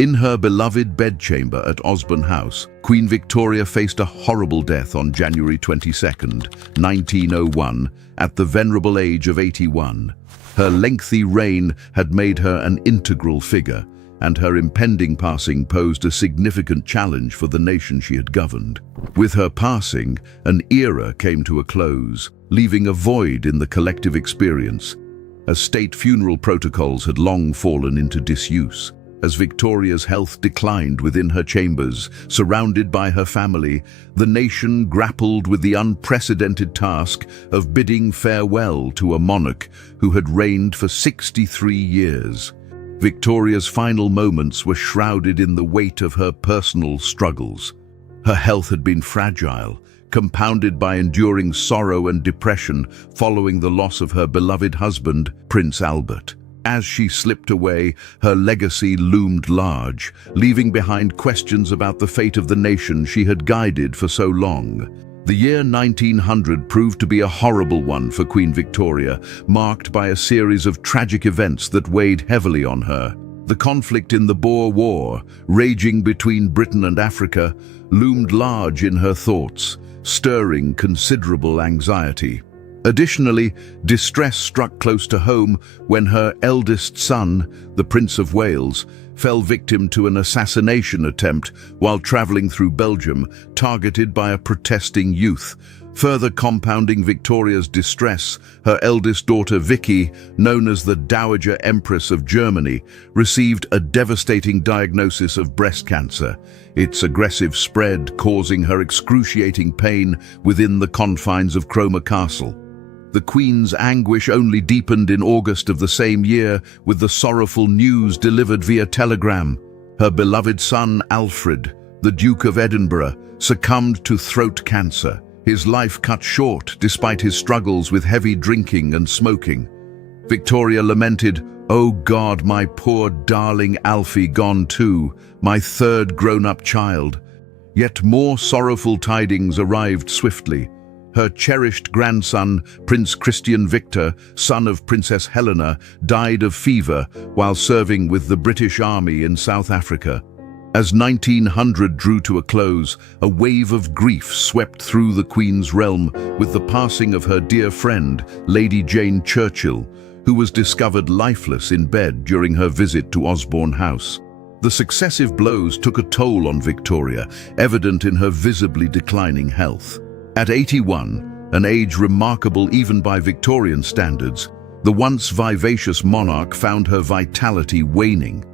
In her beloved bedchamber at Osborne House, Queen Victoria faced a horrible death on January 22nd, 1901, at the venerable age of 81. Her lengthy reign had made her an integral figure, and her impending passing posed a significant challenge for the nation she had governed. With her passing, an era came to a close, leaving a void in the collective experience, as state funeral protocols had long fallen into disuse. As Victoria's health declined within her chambers, surrounded by her family, the nation grappled with the unprecedented task of bidding farewell to a monarch who had reigned for 63 years. Victoria's final moments were shrouded in the weight of her personal struggles. Her health had been fragile, compounded by enduring sorrow and depression following the loss of her beloved husband, Prince Albert. As she slipped away, her legacy loomed large, leaving behind questions about the fate of the nation she had guided for so long. The year 1900 proved to be a horrible one for Queen Victoria, marked by a series of tragic events that weighed heavily on her. The conflict in the Boer War, raging between Britain and Africa, loomed large in her thoughts, stirring considerable anxiety. Additionally, distress struck close to home when her eldest son, the Prince of Wales, fell victim to an assassination attempt while traveling through Belgium, targeted by a protesting youth. Further compounding Victoria's distress, her eldest daughter Vicky, known as the Dowager Empress of Germany, received a devastating diagnosis of breast cancer, its aggressive spread causing her excruciating pain within the confines of Cromer Castle. The Queen's anguish only deepened in August of the same year with the sorrowful news delivered via telegram. Her beloved son Alfred, the Duke of Edinburgh, succumbed to throat cancer, his life cut short despite his struggles with heavy drinking and smoking. Victoria lamented, "Oh God, my poor darling Alfie gone too, my third grown-up child." Yet more sorrowful tidings arrived swiftly. Her cherished grandson, Prince Christian Victor, son of Princess Helena, died of fever while serving with the British Army in South Africa. As 1900 drew to a close, a wave of grief swept through the Queen's realm with the passing of her dear friend, Lady Jane Churchill, who was discovered lifeless in bed during her visit to Osborne House. The successive blows took a toll on Victoria, evident in her visibly declining health. At 81, an age remarkable even by Victorian standards, the once vivacious monarch found her vitality waning.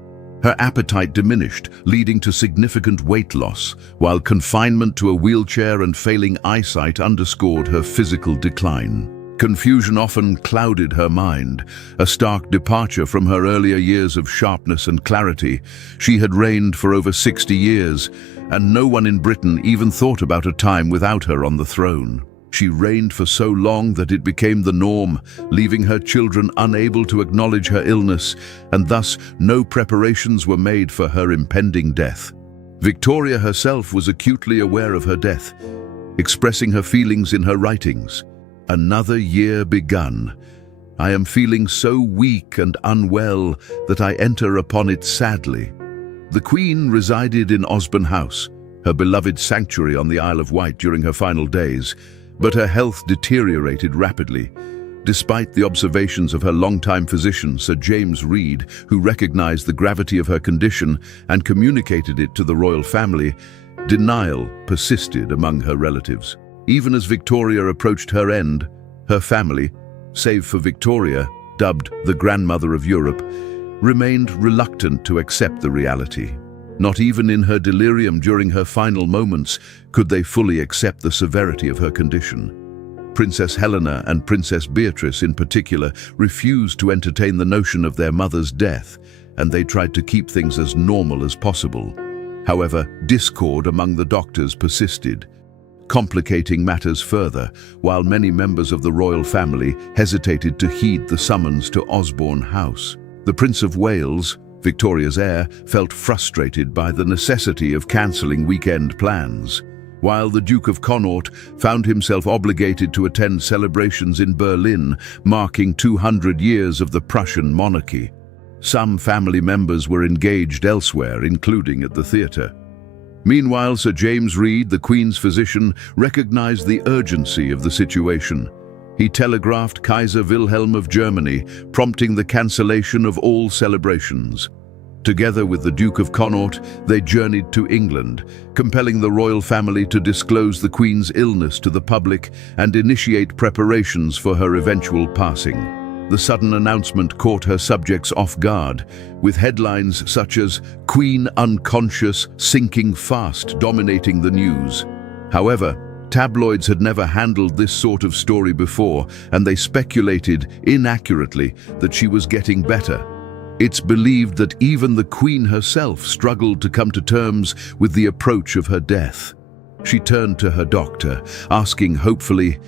Her appetite diminished, leading to significant weight loss, while confinement to a wheelchair and failing eyesight underscored her physical decline. Confusion often clouded her mind, a stark departure from her earlier years of sharpness and clarity. She had reigned for over 60 years, and no one in Britain even thought about a time without her on the throne. She reigned for so long that it became the norm, leaving her children unable to acknowledge her illness, and thus no preparations were made for her impending death. Victoria herself was acutely aware of her death, expressing her feelings in her writings. "Another year begun. I am feeling so weak and unwell that I enter upon it sadly." The Queen resided in Osborne House, her beloved sanctuary on the Isle of Wight during her final days, but her health deteriorated rapidly. Despite the observations of her longtime physician, Sir James Reed, who recognized the gravity of her condition and communicated it to the royal family, denial persisted among her relatives. Even as Victoria approached her end, her family, save for Victoria, dubbed the Grandmother of Europe, remained reluctant to accept the reality. Not even in her delirium during her final moments could they fully accept the severity of her condition. Princess Helena and Princess Beatrice in particular refused to entertain the notion of their mother's death, and they tried to keep things as normal as possible. However, discord among the doctors persisted, complicating matters further, while many members of the royal family hesitated to heed the summons to Osborne House. The Prince of Wales, Victoria's heir, felt frustrated by the necessity of cancelling weekend plans, while the Duke of Connaught found himself obligated to attend celebrations in Berlin, marking 200 years of the Prussian monarchy. Some family members were engaged elsewhere, including at the theatre. Meanwhile, Sir James Reed, the Queen's physician, recognized the urgency of the situation. He telegraphed Kaiser Wilhelm of Germany, prompting the cancellation of all celebrations. Together with the Duke of Connaught, they journeyed to England, compelling the royal family to disclose the Queen's illness to the public and initiate preparations for her eventual passing. The sudden announcement caught her subjects off guard, with headlines such as "Queen unconscious, sinking fast" dominating the news. However, tabloids had never handled this sort of story before, and they speculated, inaccurately, that she was getting better. It's believed that even the Queen herself struggled to come to terms with the approach of her death. She turned to her doctor, asking hopefully,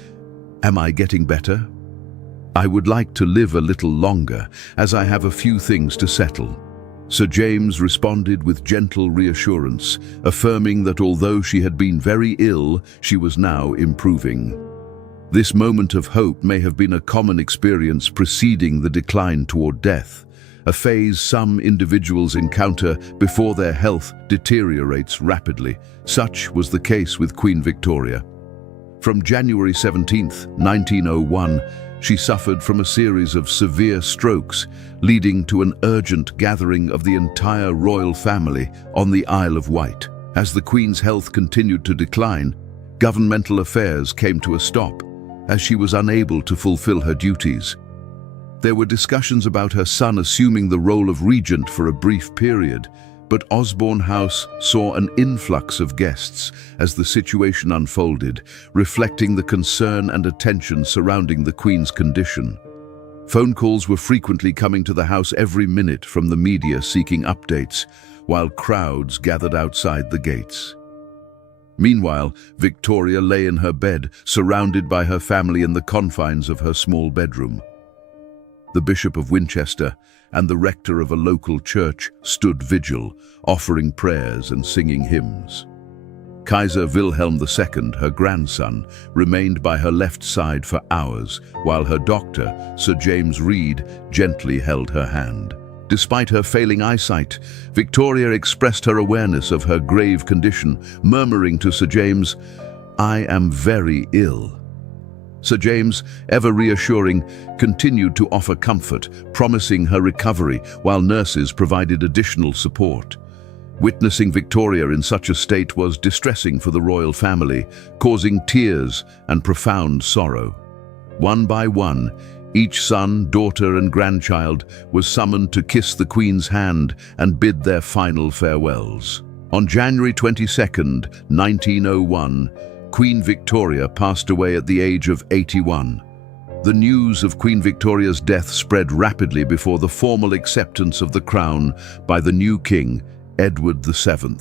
"Am I getting better? I would like to live a little longer, as I have a few things to settle." Sir James responded with gentle reassurance, affirming that although she had been very ill, she was now improving. This moment of hope may have been a common experience preceding the decline toward death, a phase some individuals encounter before their health deteriorates rapidly. Such was the case with Queen Victoria. From January 17, 1901, she suffered from a series of severe strokes, leading to an urgent gathering of the entire royal family on the Isle of Wight. As the Queen's health continued to decline, governmental affairs came to a stop, as she was unable to fulfill her duties. There were discussions about her son assuming the role of regent for a brief period, but Osborne House saw an influx of guests as the situation unfolded, reflecting the concern and attention surrounding the Queen's condition. Phone calls were frequently coming to the house every minute from the media seeking updates, while crowds gathered outside the gates. Meanwhile, Victoria lay in her bed, surrounded by her family in the confines of her small bedroom. The Bishop of Winchester and the rector of a local church stood vigil, offering prayers and singing hymns. Kaiser Wilhelm II, her grandson, remained by her left side for hours, while her doctor, Sir James Reed, gently held her hand. Despite her failing eyesight, Victoria expressed her awareness of her grave condition, murmuring to Sir James, "I am very ill." Sir James, ever reassuring, continued to offer comfort, promising her recovery while nurses provided additional support. Witnessing Victoria in such a state was distressing for the royal family, causing tears and profound sorrow. One by one, each son, daughter and grandchild was summoned to kiss the Queen's hand and bid their final farewells. On January 22, 1901, Queen Victoria passed away at the age of 81. The news of Queen Victoria's death spread rapidly before the formal acceptance of the crown by the new king, Edward VII.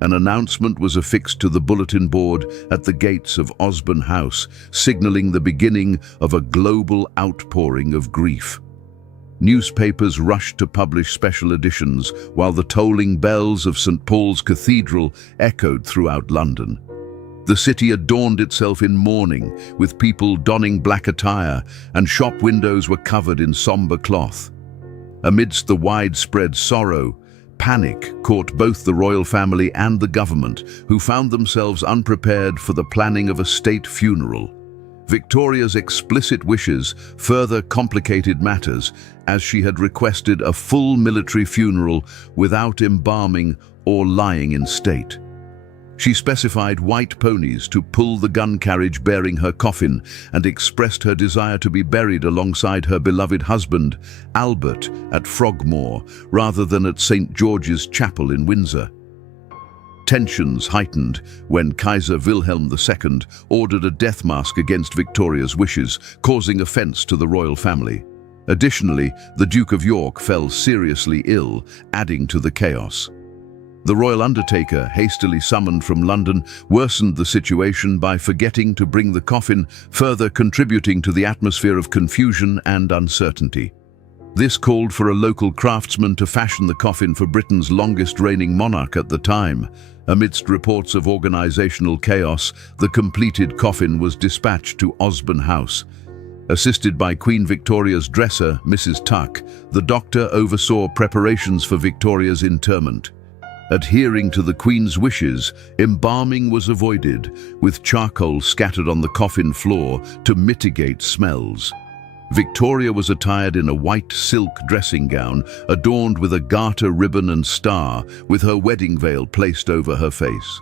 An announcement was affixed to the bulletin board at the gates of Osborne House, signaling the beginning of a global outpouring of grief. Newspapers rushed to publish special editions, while the tolling bells of St. Paul's Cathedral echoed throughout London. The city adorned itself in mourning, with people donning black attire, and shop windows were covered in somber cloth. Amidst the widespread sorrow, panic caught both the royal family and the government, who found themselves unprepared for the planning of a state funeral. Victoria's explicit wishes further complicated matters, as she had requested a full military funeral without embalming or lying in state. She specified white ponies to pull the gun carriage bearing her coffin and expressed her desire to be buried alongside her beloved husband, Albert, at Frogmore, rather than at St. George's Chapel in Windsor. Tensions heightened when Kaiser Wilhelm II ordered a death mask against Victoria's wishes, causing offense to the royal family. Additionally, the Duke of York fell seriously ill, adding to the chaos. The royal undertaker, hastily summoned from London, worsened the situation by forgetting to bring the coffin, further contributing to the atmosphere of confusion and uncertainty. This called for a local craftsman to fashion the coffin for Britain's longest-reigning monarch at the time. Amidst reports of organizational chaos, the completed coffin was dispatched to Osborne House. Assisted by Queen Victoria's dresser, Mrs. Tuck, the doctor oversaw preparations for Victoria's interment. Adhering to the Queen's wishes, embalming was avoided, with charcoal scattered on the coffin floor to mitigate smells. Victoria was attired in a white silk dressing gown, adorned with a garter ribbon and star, with her wedding veil placed over her face.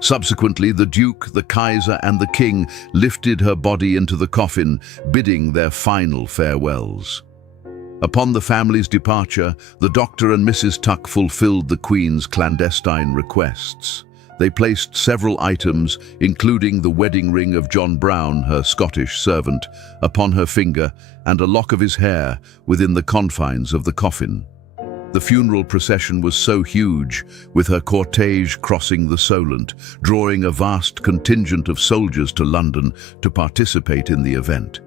Subsequently, the Duke, the Kaiser, and the King lifted her body into the coffin, bidding their final farewells. Upon the family's departure, the Doctor and Mrs. Tuck fulfilled the Queen's clandestine requests. They placed several items, including the wedding ring of John Brown, her Scottish servant, upon her finger, and a lock of his hair within the confines of the coffin. The funeral procession was so huge, with her cortege crossing the Solent, drawing a vast contingent of soldiers to London to participate in the event.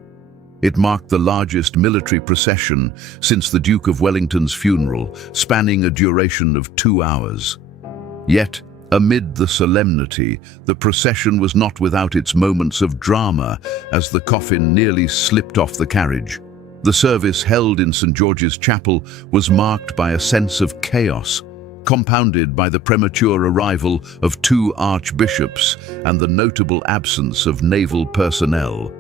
It marked the largest military procession since the Duke of Wellington's funeral, spanning a duration of 2 hours. Yet, amid the solemnity, the procession was not without its moments of drama as the coffin nearly slipped off the carriage. The service held in St. George's Chapel was marked by a sense of chaos, compounded by the premature arrival of 2 archbishops and the notable absence of naval personnel.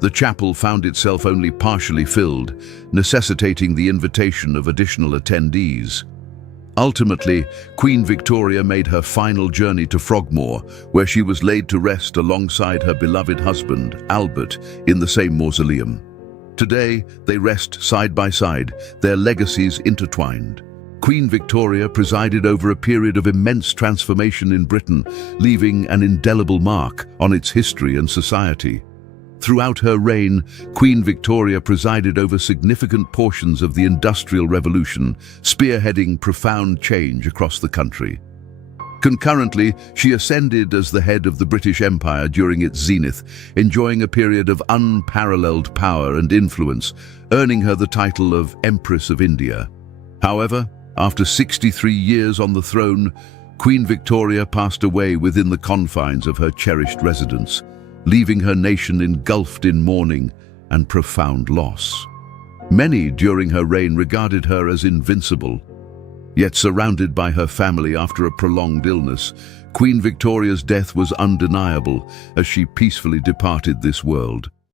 The chapel found itself only partially filled, necessitating the invitation of additional attendees. Ultimately, Queen Victoria made her final journey to Frogmore, where she was laid to rest alongside her beloved husband, Albert, in the same mausoleum. Today, they rest side by side, their legacies intertwined. Queen Victoria presided over a period of immense transformation in Britain, leaving an indelible mark on its history and society. Throughout her reign, Queen Victoria presided over significant portions of the Industrial Revolution, spearheading profound change across the country. Concurrently, she ascended as the head of the British Empire during its zenith, enjoying a period of unparalleled power and influence, earning her the title of Empress of India. However, after 63 years on the throne, Queen Victoria passed away within the confines of her cherished residence, leaving her nation engulfed in mourning and profound loss. Many during her reign regarded her as invincible. Yet surrounded by her family after a prolonged illness, Queen Victoria's death was undeniable as she peacefully departed this world.